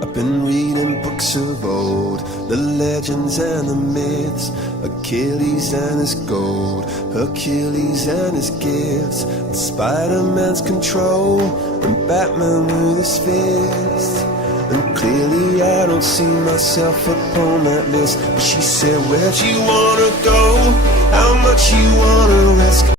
I've been reading books of old, the legends and the myths, Achilles and his gold, Hercules and his gifts, Spider-Man's control, and Batman with his fists. And clearly I don't see myself upon that list. But she said, where'd you wanna go? How much you wanna risk?